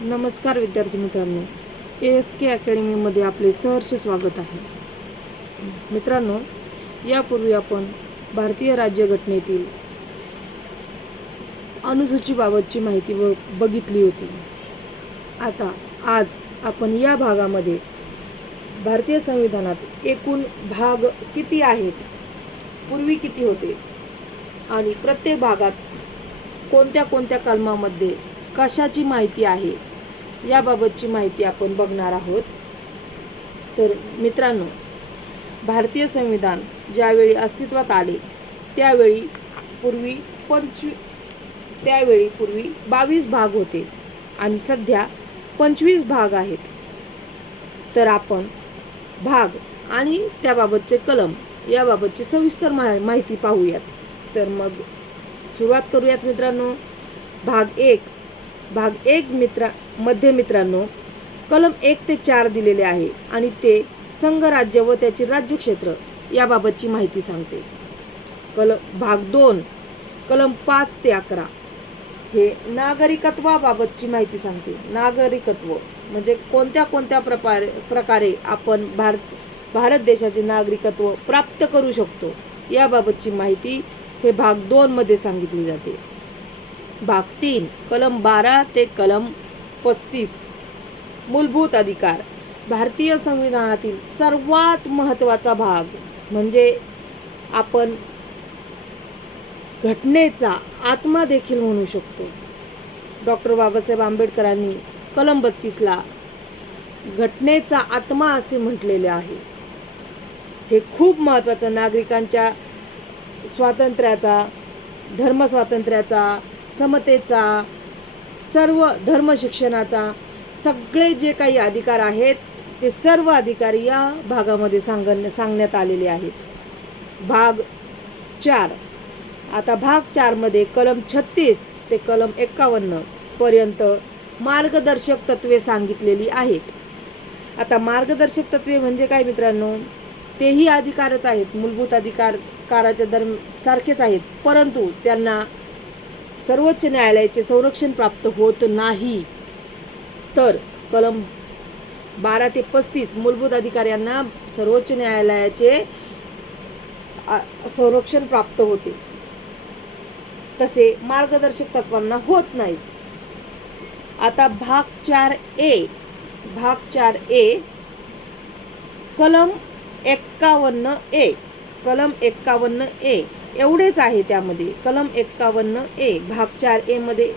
नमस्कार विद्यार्थी मित्रांनो. ए एस के अकॅडमीमध्ये आपले सहर्ष स्वागत आहे. मित्रांनो यापूर्वी आपण भारतीय राज्यघटनेतील अनुसूचीबाबतची माहिती ब बघितली होती. आता आज आपण या भागामध्ये भारतीय संविधानात एकूण भाग किती आहेत? पूर्वी किती होते? आणि प्रत्येक भागात कोणत्या कोणत्या कलमामध्ये कशाची माहिती आहे? याबाबतची माहिती आपण बघणार आहोत. तर मित्रांनो भारतीय संविधान ज्यावेळी अस्तित्वात आले त्यावेळी पूर्वी पंचवी त्यावेळी पूर्वी बावीस भाग होते आणि सध्या पंचवीस भाग आहेत. तर आपण भाग आणि त्याबाबतचे कलम याबाबतची सविस्तर मा माहिती पाहूयात. तर मग सुरुवात करूयात मित्रांनो. भाग एक. भाग एक मित्रा मध्ये मित्रांनो कलम एक ते चार दिलेले आहे आणि ते संघराज्य व त्याचे राज्यक्षेत्र याबाबतची माहिती सांगते. कलम भाग दोन कलम पाच ते अकरा हे नागरिकत्वाबाबतची माहिती सांगते. नागरिकत्व म्हणजे कोणत्या कोणत्या प्रकारे प्रकारे आपण भारत भारत देशाचे नागरिकत्व प्राप्त करू शकतो याबाबतची माहिती हे भाग दोनमध्ये सांगितली जाते. भाग तीन कलम बारा ते कलम पस्तीस. मूलभूत अधिकार. भारतीय संविधानातील सर्वात महत्त्वाचा भाग म्हणजे आपण घटनेचा आत्मा देखील म्हणू शकतो. डॉक्टर बाबासाहेब आंबेडकरांनी कलम बत्तीसला घटनेचा आत्मा असे म्हटलेले आहे. हे खूप महत्त्वाचं. नागरिकांच्या स्वातंत्र्याचा धर्मस्वातंत्र्याचा समतेचा सर्व धर्म शिक्षणाचा सगळे जे काही अधिकार आहेत ते सर्व अधिकार या भागामध्ये सांगण सांगण्यात आलेले आहेत. भाग चार. आता भाग चारमध्ये कलम छत्तीस ते कलम एक्कावन्न पर्यंत मार्गदर्शक तत्वे सांगितलेली आहेत. आता मार्गदर्शक तत्वे म्हणजे काय मित्रांनो? तेही अधिकारच आहेत मूलभूत अधिकार काराच्या दरम्यान सारखेच आहेत परंतु त्यांना सर्वोच्च न्यायालयाचे संरक्षण प्राप्त होत नाही. तर कलम बारा ते पस्तीस मूलभूत अधिकाऱ्यांना सर्वोच्च न्यायालयाचे संरक्षण प्राप्त होते. तसे मार्गदर्शक तत्वांना होत नाही. आता भाग चार ए भाग चार ए कलम एक्कावन्न ए कलम एक्कावन्न ए एवढेच आहे त्यामध्ये. कलम एक्कावन्न ए भाग चार ए मध्ये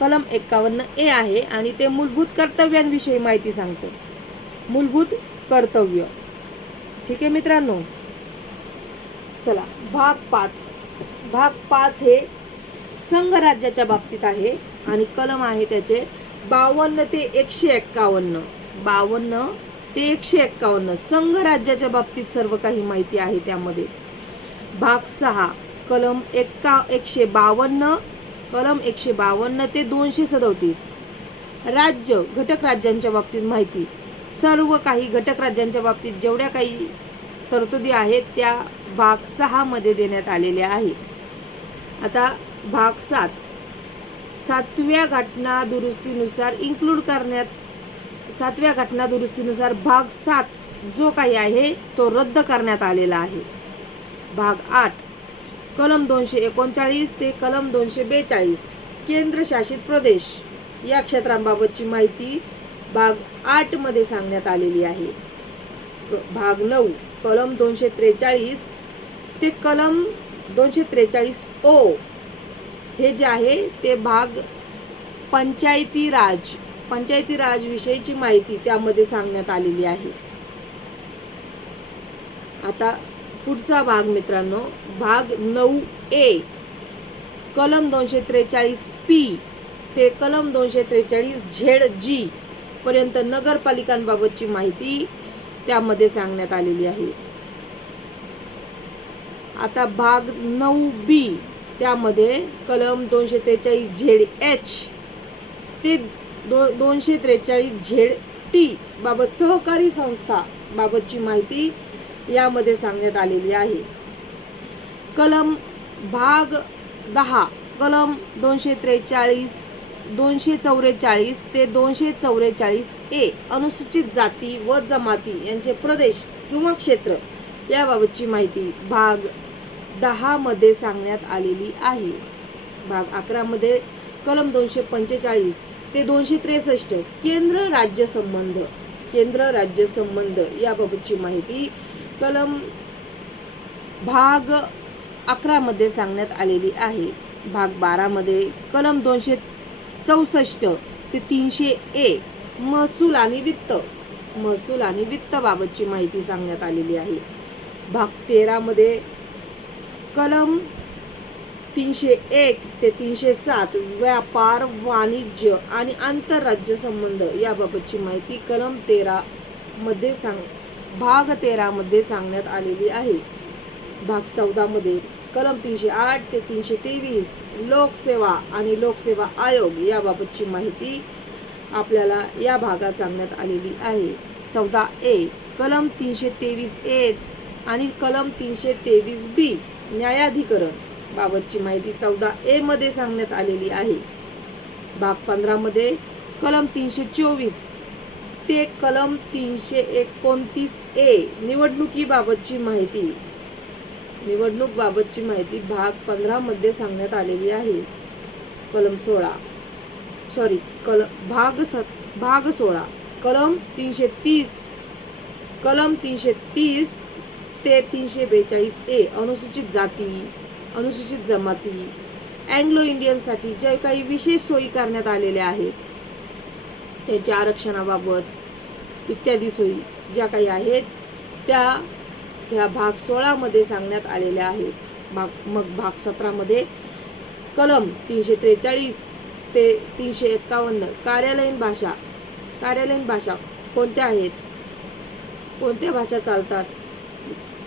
कलम एक्कावन्न ए आहे आणि ते मूलभूत कर्तव्यांविषयी माहिती सांगतं. मूलभूत कर्तव्य. ठीक आहे मित्रांनो? चला भाग पाच. भाग पाच हे संघराज्याच्या बाबतीत आहे आणि कलम आहे त्याचे बावन्न ते एकशे एक्कावन्न. बावन्न ते एकशे एक्कावन्न. संघराज्याच्या बाबतीत सर्व काही माहिती आहे त्यामध्ये. भाग सहा. कलम एक्का एकशे बावन्न कलम एकशे बावन्न ते दोनशे सदोतीस. राज्य घटक राज्यांच्या बाबतीत माहिती. सर्व काही घटक राज्यांच्या बाबतीत जेवढ्या काही तरतुदी आहेत त्या भाग सहामध्ये देण्यात आलेल्या आहेत. आता भाग सात. सातव्या घटना दुरुस्तीनुसार इन्क्लूड करण्यात सातव्या घटना दुरुस्तीनुसार भाग सात जो काही आहे तो रद्द करण्यात आलेला आहे. भाग आठ. कलम दोनशे एकोणचाळीस ते कलम दोनशे बेचाळीस. केंद्रशासित प्रदेश. या क्षेत्रांबाबतची माहिती भाग आठमध्ये सांगण्यात आलेली आहे. भाग नऊ. कलम दोनशे त्रेचाळीस ते कलम दोनशे त्रेचाळीस ओ. हे जे आहे ते भाग पंचायती राज. पंचायती राज विषयीची माहिती त्यामध्ये सांगण्यात आलेली आहे. आता पुढचा भाग मित्रांनो भाग नऊ ए. कलम दोनशे त्रेचाळीस पी. ते कलम दोनशे त्रेचाळीस झेड जी पर्यंत नगरपालिकांबाबतची माहिती त्यामध्ये सांगण्यात आलेली आहे. आता भाग नऊ बी त्यामध्ये कलम दोनशे त्रेचाळीस झेड एच ते दो दोनशे त्रेचाळीस झेड टी बाबत सहकारी संस्था बाबतची माहिती यामध्ये सांगण्यात आलेली आहे. कलम भाग दहा कलम दोनशे त्रेचाळीस दोनशे चौवेचाळीस ते दोनशे चौवेचाळीस ए अनुसूचित जाती व जमाती यांचे प्रदेश किंवा क्षेत्र याबाबतची माहिती भाग दहामध्ये सांगण्यात आलेली आहे. भाग अकरामध्ये कलम दोनशे पंचेचाळीस ते दोनशे त्रेसष्ट केंद्र राज्य संबंध केंद्र राज्य संबंध याबाबतची माहिती कलम भाग अकरामध्ये सांगण्यात आलेली आहे. भाग बारामध्ये कलम दोनशे चौसष्ट ते तीनशे ए महसूल आणि वित्त महसूल आणि वित्तबाबतची माहिती सांगण्यात आलेली आहे. भाग तेरामध्ये कलम तीनशे एक ते तीनशे सात व्यापार वाणिज्य आणि आंतरराज्य संबंध याबाबतची माहिती कलम तेरामध्ये सांग भाग तेरामध्ये सांगण्यात आलेली आहे. भाग चौदामध्ये कलम तीनशे आठ ते तीनशे तेवीस लोकसेवा आणि लोकसेवा आयोग याबाबतची माहिती आपल्याला या भागात सांगण्यात आलेली आहे. चौदा ए कलम तीनशे तेवीस ए आणि कलम तीनशे तेवीस बी न्यायाधिकरण बाबतची माहिती चौदा ए मध्ये सांगण्यात आलेली आहे. भाग पंधरामध्ये कलम तीनशे चोवीस ते कलम तीनशे एकोणतीस ए निवडणुकीबाबतची माहिती. निवडणूक बाबतची माहिती भाग पंधरामध्ये सांगण्यात आलेली आहे. कलम सोळा. सॉरी कल भाग स भाग सोळा. कलम तीनशे तीस. कलम तीनशे तीस ते तीनशे बेचाळीस ए अनुसूचित जाती अनुसूचित जमाती अँग्लो इंडियनसाठी जे काही विशेष सोयी करण्यात आलेल्या आहेत. त्यांच्या आरक्षणाबाबत इत्यादी सोयी ज्या काही आहेत त्या ह्या भाग सोळामध्ये सांगण्यात आलेल्या आहेत. भाग मग भाग सतरामध्ये कलम तीनशे त्रेचाळीस ते तीनशे एक्कावन्न कार्यालयीन भाषा कार्यालयीन भाषा कोणत्या आहेत? कोणत्या भाषा चालतात?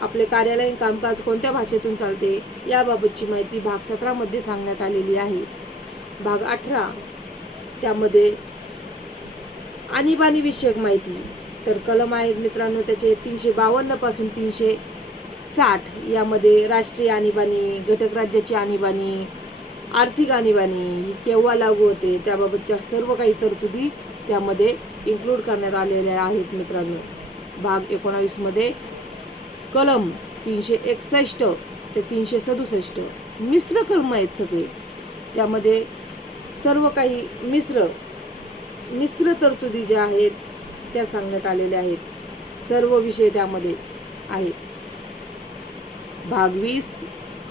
आपले कार्यालयीन कामकाज कोणत्या भाषेतून चालते? याबाबतची माहिती भाग सतरामध्ये सांगण्यात आलेली आहे. भाग अठरा त्यामध्ये आणीबाणी विषयक माहिती. तर कलम आहेत मित्रांनो त्याचे तीनशे बावन्नपासून तीनशे साठ. यामध्ये राष्ट्रीय आणीबाणी घटक राज्याची आणीबाणी आर्थिक आणीबाणी ही केव्हा लागू होते त्याबाबतच्या सर्व काही तरतुदी त्यामध्ये इन्क्लूड करण्यात आलेल्या आहेत मित्रांनो. भाग एकोणावीसमध्ये कलम तीनशे एकसष्ट ते तीनशे सदुसष्ट. मिश्र कलम आहेत सगळे. त्यामध्ये सर्व काही मिश्र मिश्र तरतुदी ज्या आहेत त्या सांगण्यात आलेल्या आहेत. सर्व विषय त्यामध्ये आहेत. भाग वीस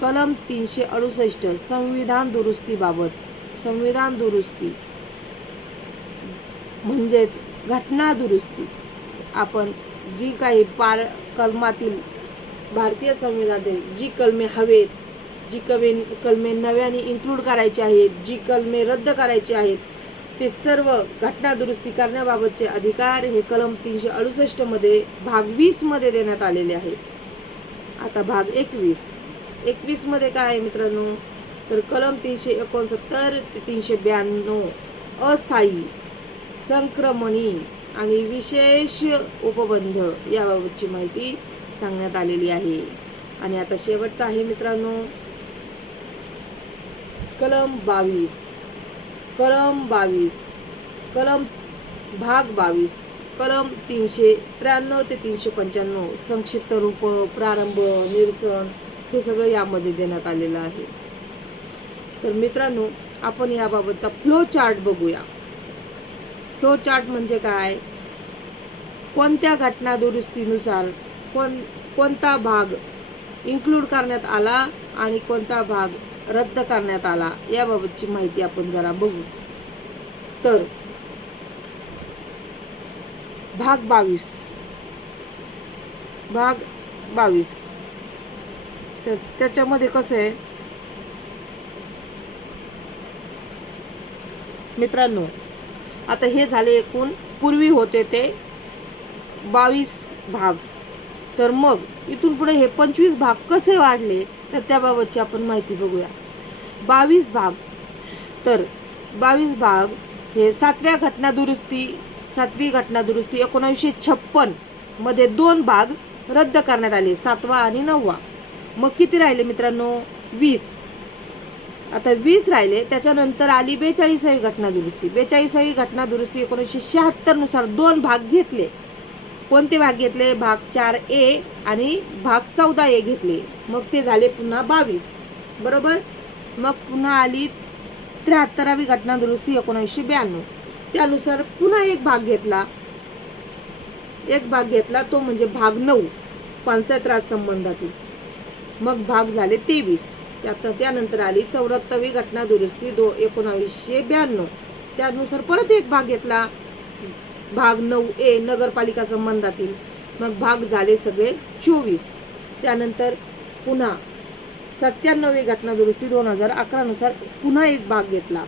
कलम तीनशे अडुसष्ट संविधान दुरुस्तीबाबत संविधान दुरुस्ती म्हणजेच घटना दुरुस्ती. आपण जी काही पार कलमातील भारतीय संविधानातील जी कलमे हवेत जी कवे कलमे नव्याने इन्क्लूड करायची आहेत जी कलमे रद्द करायची आहेत ते सर्व घटना दुरुस्ती करण्याबाबतचे अधिकार हे कलम तीनशे अडुसष्टमध्ये भाग वीसमध्ये देण्यात आलेले आहेत. आता भाग एकवीस. एकवीसमध्ये काय आहे मित्रांनो? तर कलम तीनशे एकोणसत्तर ते तीनशे ब्याण्णव अस्थायी संक्रमणी आणि विशेष उपबंध याबाबतची माहिती सांगण्यात आलेली आहे. आणि आता शेवटचा आहे मित्रांनो. कलम बावीस. कलम बावीस कलम भाग बावीस कलम तीनशे त्र्याण्णव ते तीनशे पंच्याण्णव संक्षिप्त रूप प्रारंभ निरसन हे सगळं यामध्ये देण्यात आलेलं आहे. तर मित्रांनो आपण याबाबतचा फ्लो चार्ट बघूया. फ्लो चार्ट म्हणजे काय? कोणत्या घटना दुरुस्तीनुसार कोण कोणता भाग इन्क्लूड करण्यात आला आणि कोणता भाग रद्द करण्यात आला याबाबतची माहिती आपण जरा बघू. तर भाग बावीस. भाग बावीस. तर त्याच्यामध्ये कसं आहे? मित्रांनो आता हे झाले एकूण. पूर्वी होते ते बावीस भाग. तर मग इथून पुढे हे पंचवीस भाग कसे वाढले? तर त्याबाबतची आपण माहिती बघूया. बावीस भाग. तर बावीस भाग हे सातव्या घटना दुरुस्ती सातवी घटना दुरुस्ती एकोणावीसशे छप्पनमध्ये दोन भाग रद्द करण्यात आले सातवा आणि नववा. मग किती राहिले मित्रांनो? वीस. आता वीस राहिले त्याच्यानंतर आली बेचाळीसावी घटना दुरुस्ती. बेचाळीसावी घटना दुरुस्ती एकोणीसशे शहात्तरनुसार दोन भाग घेतले. कोणते भाग घेतले? भाग चार ए आणि भाग चौदा ए घेतले. मग ते झाले पुन्हा बावीस. बरोबर? मग पुन्हा आली त्र्याहत्तरावी घटना दुरुस्ती एकोणीसशे ब्याण्णव. त्यानुसार पुन्हा एक भाग घेतला. एक भाग घेतला तो म्हणजे भाग नऊ पंचायत राज संबंधातील. मग भाग झाले तेवीस. त्यात त्यानंतर आली चौऱ्याहत्तरवी घटना दुरुस्ती दो एकोणावीसशे ब्याण्णव. त्यानुसार परत एक भाग घेतला. भाग नऊ ए नगरपालिका संबंधातील. मग भाग झाले सगळे चोवीस. त्यानंतर पुन्हा सत्त्याण्णवी घटना दुरुस्ती दोन हजार अकरानुसार पुन्हा एक भाग घेतला.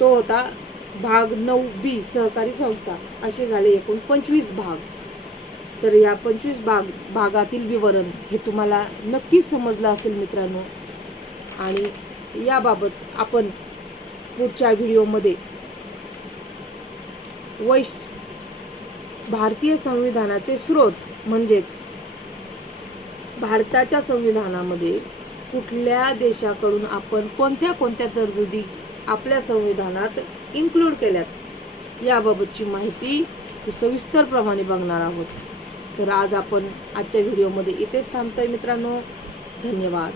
तो होता भाग नऊ बी सहकारी संस्था. असे झाले एकूण पंचवीस भाग. तर या पंचवीस भाग भागातील विवरण हे तुम्हाला नक्कीच समजलं असेल मित्रांनो. आणि याबाबत आपण पुढच्या व्हिडिओमध्ये वैश भारतीय संविधानाचे स्रोत म्हणजेच भारताच्या संविधानामध्ये कुठल्या देशाकडून आपण कोणत्या कोणत्या तरतुदी आपल्या संविधानात इन्क्लूड केल्यात याबाबतची माहिती सविस्तरप्रमाणे बघणार आहोत. तर आज आपण आजच्या व्हिडिओमध्ये इथेच थांबतोय मित्रांनो. धन्यवाद.